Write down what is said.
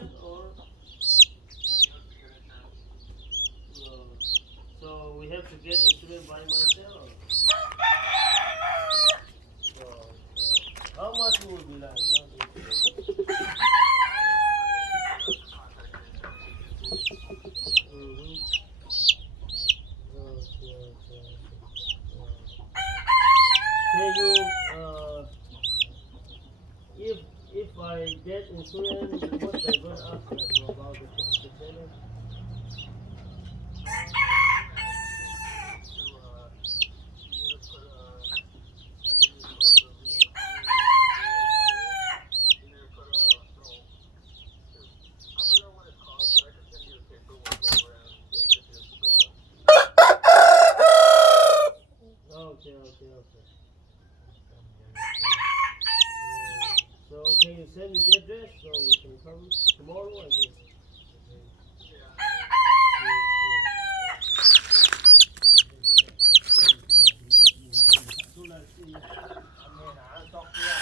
insurance or so we have to get insurance by myself. How much will be like? Mm-hmm. Okay, okay. Can you if I get insurance, what they gonna ask like about the tenant? Okay, okay, okay. So can you send me the address so we can come tomorrow? I think. Yeah.